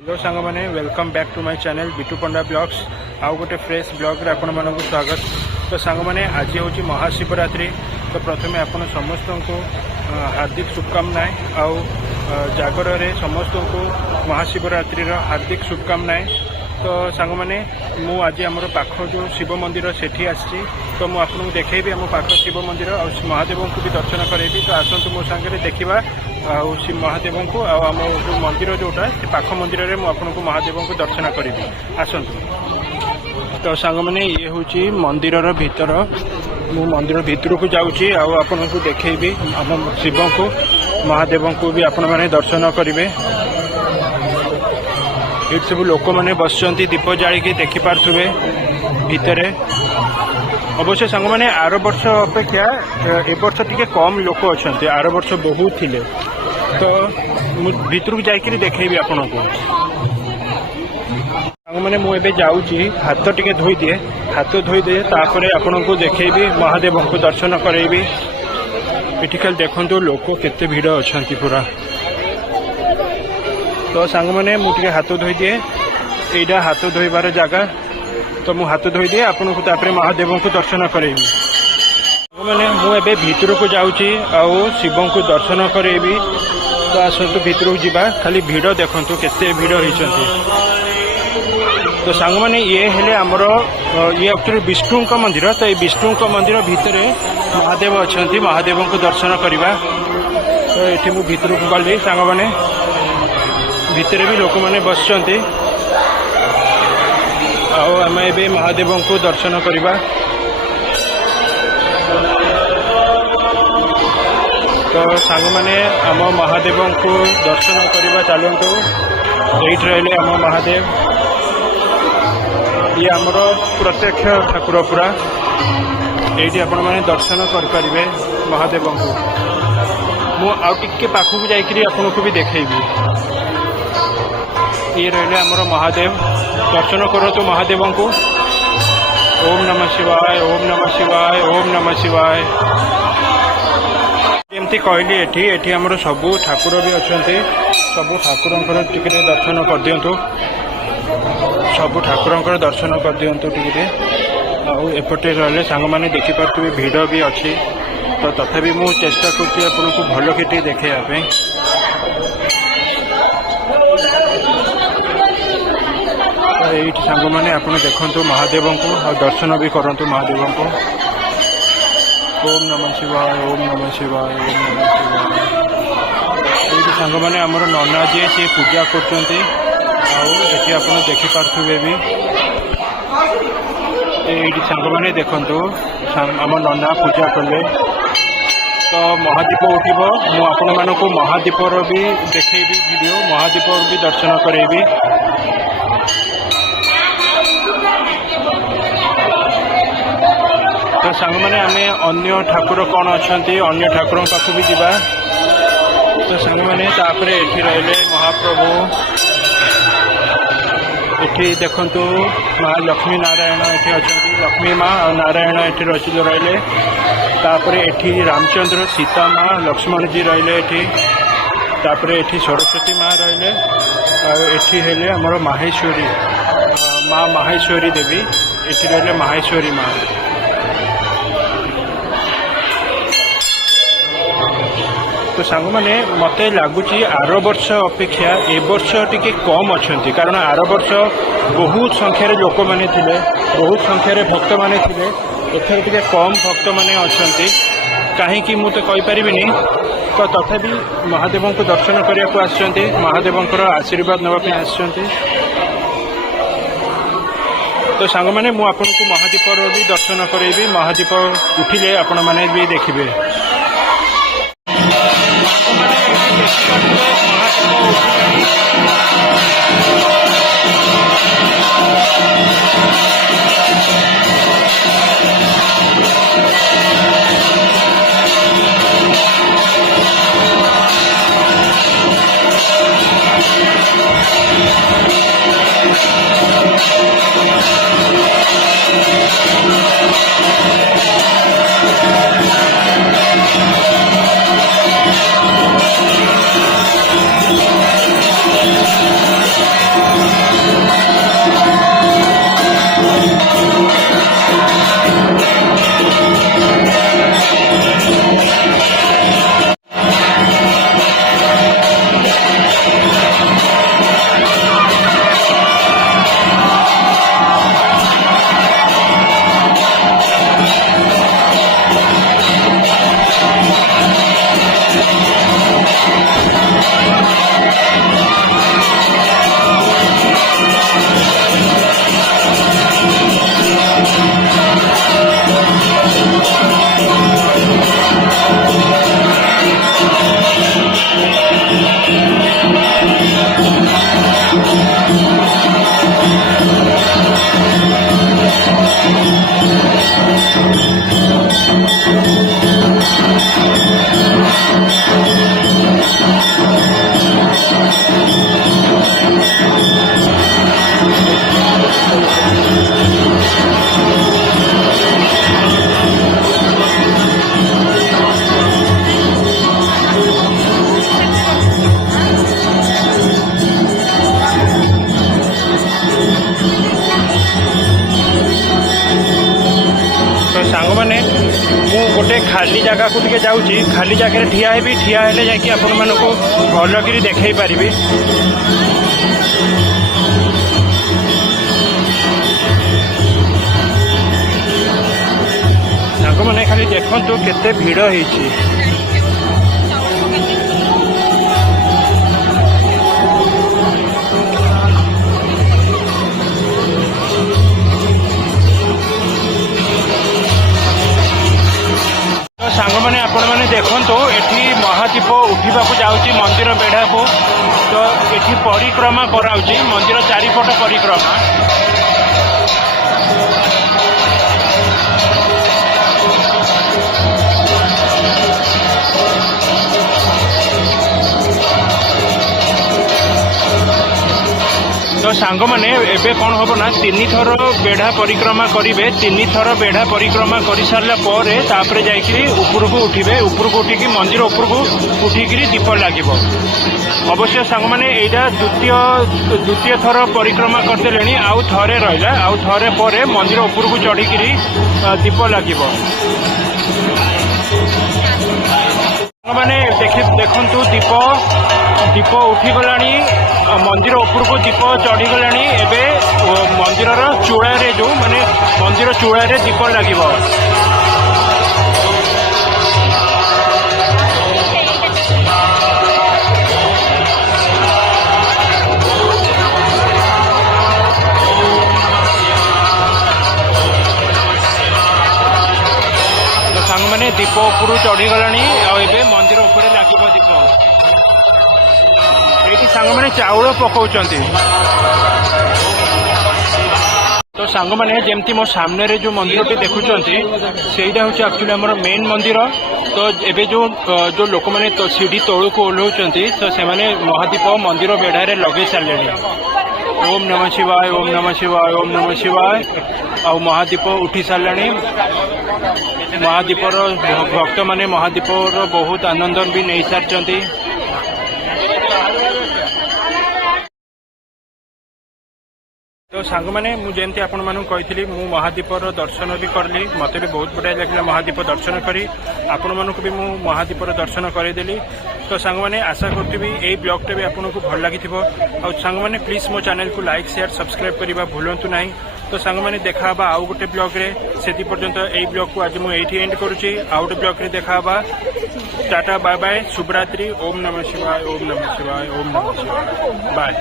Hello सांग मैंने welcome back to my channel Bittu Panda blogs आउ गोटे फ्रेश ब्लॉग रे आपण मानक स्वागत। तो सांग मैंने आज हूँ महाशिवरात्रि। तो प्रथमे आपण समस्त को हार्दिक शुभकामनाएं आउ जागर रे समस्त को महाशिवरात्रि हार्दिक शुभकामनाएं। तो सांग मैंने मु आज आम पाख जो शिव मंदिर सेठी आसी तो मुझे देखी आम पाख शिव मंदिर और महादेव को भी दर्शन करेबी। तो आसतु मो सांगे देखा शिव महादेव को आम जो मंदिर जोटा से पाख मंदिर में मुझे महादेव को दर्शन करी आसतु। तो सांग मैंने ये हूँ मंदिर भीतर मु मंदिर भीतर को जाऊँगी आपन को देखेबी आम शिव को महादेव को भी आपण मैंने दर्शन करेंगे। ये सब लोक मैंने बस दीप जाड़ी देखिपे भितर। अवश्य सांग मैंने आर वर्ष अपेक्षा ए वर्ष टी कम लोक अच्छा आर वर्ष बहुत थिले। तो भीतर को जाकि देखेबी आपण को सांग मैंने मुझे जाऊँगी हाथ टिके धोई दिए हाथ धोई दिए तापर आपण को देखेबी महादेव को दर्शन करेबी। ये खाली देखो लोक केते भिड़ अच्छा पूरा। तो सांग मैंने मुझे हाथ धोई दिए यहाँ हाथ धोबार जगह। तो मु हाथ धोई दिए आपन को तापर महादेव को दर्शन करेबी। मैंने मुझे भीतर को जाऊँगी आउ शिव को दर्शन करेबी। तो आसतु भीतर को जीवा खाली भिड़ देखु केते भिड़ होती। तो सांग मैंने ये हेले आमर ये एक्चुअली विष्णु का मंदिर। तो ये विष्णु का मंदिर भितर महादेव अच्छा महादेव को दर्शन करवा। तो ये मु भीतर को गली सांग मैंने भितर भी लोक मैंने बस आम ए महादेव को दर्शन करवा। तो सांग मैंने आम महादेव को दर्शन करवा चलतु। ये रही आम महादेव ये आमर प्रत्यक्ष ठाकुर पूरा ये आपण मैंने दर्शन करें महादेव को। मुझे पाखक जाकि आपन को भी देखेबी। ये रही आमर महादेव दर्शन करो तो महादेव को। ओम नमः शिवाय ओम नमः शिवाय ओम नमः शिवाय। एमती कहली एठी आमर सबू ठाकुर भी अच्छा सबू ठाकुर टिके दर्शन कर दिंतु सबू ठाकुर दर्शन कर दिंतु टिके। आउपटे रही सांग मैंने देखिपे भिड़ भी अच्छी। तो तथापि मु चेष्टा कर भल कि देखापी। ये सांग मैंने आप देखु महादेव को और दर्शन भी करंतु महादेव को। ओम नमः शिवाय ओम नमः शिवाय ओम नमः शिवाय। ये सांग मैंने आमर नना जी सी पूजा कर देखिपे भी। ये सांग मैंने देखु आम नना पूजा कले। तो महादीप उठब मुझे महादीपर भी देखेबी वीडियो महादीपर भी दर्शन करेबी। तो सांग मैंने आम अन्य ठाकुर कौन अच्छा अन्य ठाकुर पाख भी जावा। तो सांग मैंने तापर ये रही महाप्रभु ये देखु माँ लक्ष्मी नारायण ये अच्छा लक्ष्मी माँ और नारायण ये रचित रही। तापर ये रामचंद्र सीता माँ लक्ष्मण जी रही। तापर ये सरस्वती माँ रही हेले आमर माहेश्वरी माँ माहेश्वरी देवी ये रही माहेश्वरी माँ। तो सांग मैंने मत लगुच आर वर्ष अपेक्षा ए वर्ष टी कम अच्छा कारण आर वर्ष बहुत संख्यार लोक मैंने थे बहुत संख्यार भक्त मैंने थे। एथर टे कम भक्त मैंने अच्छा कहीं मुझे कहीपरि। तो तथापि महादेव को दर्शन करने को आसछन्ति महादेव आशीर्वाद नापी आसछन्ति। तो सांग मैंने मुझे महादीपर भी दर्शन करेबी महादीप उठिले आपण मैंने भी देखिए। जगह को टिके जाऊँगी खाली जगह ठिया हेबी ठिया हेले जाकि आपण मानक भलकरी देखई पारिबे। सांग मैंने खाली देखु केते भिड़ होइछि। सांग मैंने आपण मैंने देखो एठी महादीप उठा जाऊँगी मंदिर बेढ़ा को। तो एठी परिक्रमा कराऊँगी मंदिर चारिपट परिक्रमा। तो सांग मैंने एबे कौन हम ना 3 थर बेढ़ा परिक्रमा करेंगे। 3 थर बेढ़ा परिक्रमा कर सारा पर जाकि उपरको उठे उपरको उठिकी मंदिर उपरको उठिकी दीप लगे। अवश्य सांग मैंने यहाँ द्वितीय थर परिक्रमा करदे आउ थरे रहा आउ थरे पर मंदिर उपरको चढ़ी दीप लगे। मैंने देखु दीप उठीगला मंदिर उपरको दीप चढ़ीगला। एबे मंदिर चूड़ारे जो माने मंदिर चूड़ारे दीप लगे। तो सांग मैंने दीप उपर चढ़ीगला एबे मंदिर उपर लगे दीप। ये सांग मैंने चाउल पकाउछंती। तो सांग मैंने जमती मो सामने रे जो मंदिर टी देखुछंती सेटा होची एक्चुअली हमर मेन मंदिर। तो एबे जो लोक माने तो सीढ़ी तळु को ओल्होचंती तो से माने महादीप मंदिर बेढ़ा रे लगे सालेनी। ओम नमः शिवाय ओम नमः शिवाय ओम नमः शिवाय। आ महादीप उठी सारे। महादीपर भक्त माने महादीपर बहुत आनंद भी नहीं सारी। तो सांग मैंने मुझे आपण मानू कही महादीपर दर्शन भी करली। मत भी बहुत बढ़िया लगे महादीप दर्शन करी आपण मानक भी मु महादीपर दर्शन करदेली। तो सांग मैंने आशा करी यही ब्लॉगटा भी आपको भल लगी। और सांग मैंने प्लीज मो चैनल को लाइक शेयर सब्सक्राइब करने भूलु ना। तो सांग मैंने देखा आउ गोटे ब्लॉग रे से पर्यंत यही ब्लॉग को आज मुझे एंड करुच्ची। आउ गोटे ब्लॉग रे देखा टाटा बाय बाय शुभरात्रि। ओम नमः शिवाय ओम नमः शिवाय ओम नमः शिवाय बाय।